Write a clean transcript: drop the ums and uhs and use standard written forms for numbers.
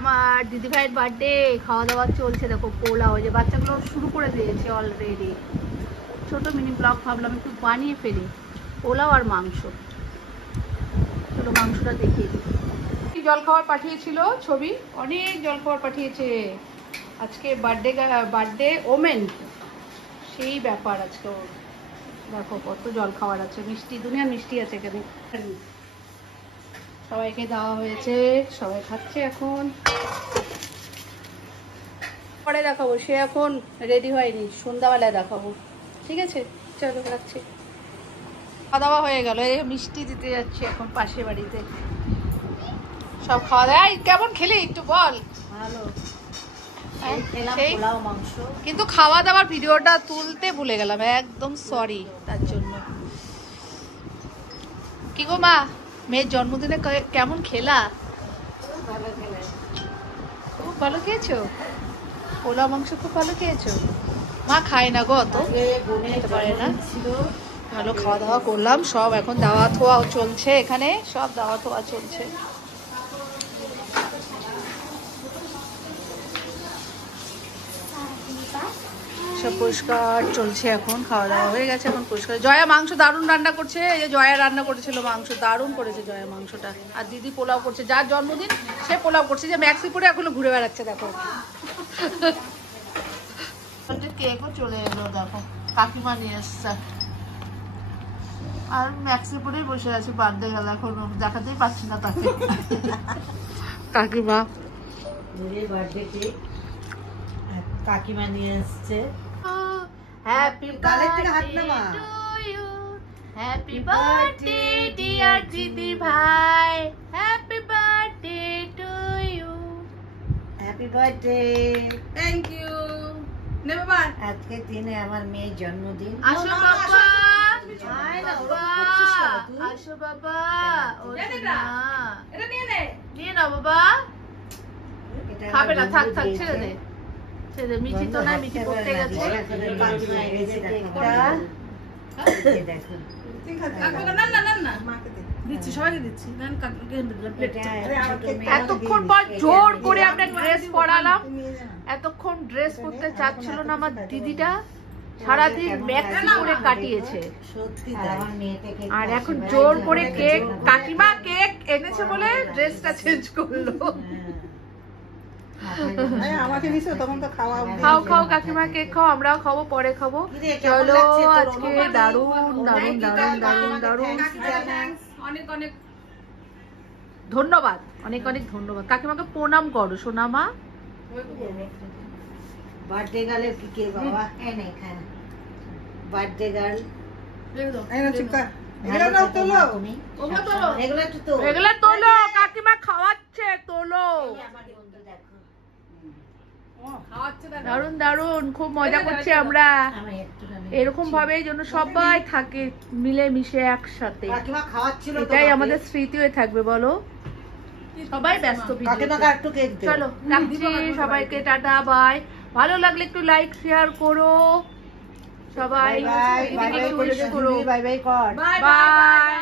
আমার দিদিভাইয়ের বার্থডে, খাওয়া দাওয়া চলছে। দেখো পোলাও, যে বাচ্চাগুলো শুরু করে দিয়েছে অলরেডি। ছোট মিনি ব্লগ ভাবলাম একটু বানিয়ে ফেলি। পোলাও আর মাংস, চলো মাংসটা দেখিয়ে দিই। জলখাবার পাঠিয়েছিল ছবি, অনেক জলখাবার পাঠিয়েছে আজকে। বার্থডে ওমেন, সেই ব্যাপার আজকে ওর। দেখো কত জলখাবার আছে, মিষ্টি, দুনিয়ার মিষ্টি আছে এখানে। সবাইকে দেওয়া হয়েছে, সবাই খাচ্ছে এখন। পরে দেখাবো, সে এখন রেডি হয়নি, সন্ধ্যাবেলায় দেখাবো। ঠিক আছে, চলো রাখছি। খাওয়া দাওয়া হয়ে গেল, এই মিষ্টি দিতে যাচ্ছি এখন পাশের বাড়িতে। সব খাওয়া দাওয়া কেমন খেলে একটু বল। ভালো, কিন্তু খাওয়া দাওয়ার ভিডিওটা তুলতে ভুলে গেলাম, একদম সরি তার জন্য। কি গো মা, মেয়ের জন্মদিনে কেমন খেলা? খুব ভালো খেয়েছো, পোলাও মাংস খুব ভালো খেয়েছো। মা খায় না গো, অত খেতে পারে না। ভালো খাওয়া দাওয়া করলাম সব, এখন দাওয়া থোয়া চলছে এখানে, সব দাওয়া থোয়া চলছে। সব পরিষ্কার চলছে এখন, খাওয়া দাওয়া হয়ে গেছে, এখন পরিষ্কার। জয়া মাংস দারুণ রান্না করছে, এই যে জয়া রান্না করেছিল মাংস, দারুণ করেছে জয়া মাংসটা। আর দিদি পোলাও করছে, যার জন্মদিন সে পোলাও করছে, যে ম্যাক্সি পরে এখনো ঘুরে বেড়াচ্ছে দেখো। কেকও চলে এলো দেখো, কাকিমা নিয়ে এসছে। আর ম্যাক্সি পরেই বসে আছি, বার্থডে গেল, এখন দেখাতেই পাচ্ছি না তাকে। কাকিমা বার্থডে কেক কাকিমা নিয়ে এসছে। Happy birthday to you, happy birthday dear didi bhai, happy birthday to you. Happy birthday. Thank you. নে বাবা, আজকে দিনে আমার মেয়ের জন্মদিন। আসো বাবা, আসো বাবা। ও না, এটা নিয়ে নে, নিয়ে নাও বাবা। খাবে না, থাক থাক, ছেড়ে দে ছেড়ে দে। মিঠি তো না, মিঠি পড়তে গেছে। এতক্ষণ পর জোর করে আমরা ড্রেস পরালাম, এতক্ষণ ড্রেস পরতে চাচ্ছিল না আমার দিদিটা, সারাদিন ম্যাক্সি করে কাটিয়েছে। আর এখন জোর করে কেক, কাকিমা কেক এনেছে বলে ড্রেসটা চেঞ্জ করলো। খাও খাও কাকিমা, কেক খাও, আমরাও খাবো, পরে খাবো। চলো আজকে দারুন দারুন দারুন দারুন দারুন, অনেক অনেক ধন্যবাদ, অনেক অনেক ধন্যবাদ। কাকিমাকে প্রণাম করো সোনামা। বার্থডে গার্ল কি কে বাবা, এই নে খানা বার্থডে গার্ল। এগুলা তোলো, কাকিমা খাওয়াচ্ছে, তোলো। দারুন দারুন, খুব মজা করছি আমরা। এরকম ভাবে যেন সবাই থাকে মিলে মিশে একসাথে, এটাই আমাদের স্মৃতি হয়ে থাকবে। বলো, সবাই ব্যস্ত। চলো রাখছি, সবাইকে টাটা বাই। ভালো লাগলে একটু লাইক শেয়ার করো সবাই, বাই বাই।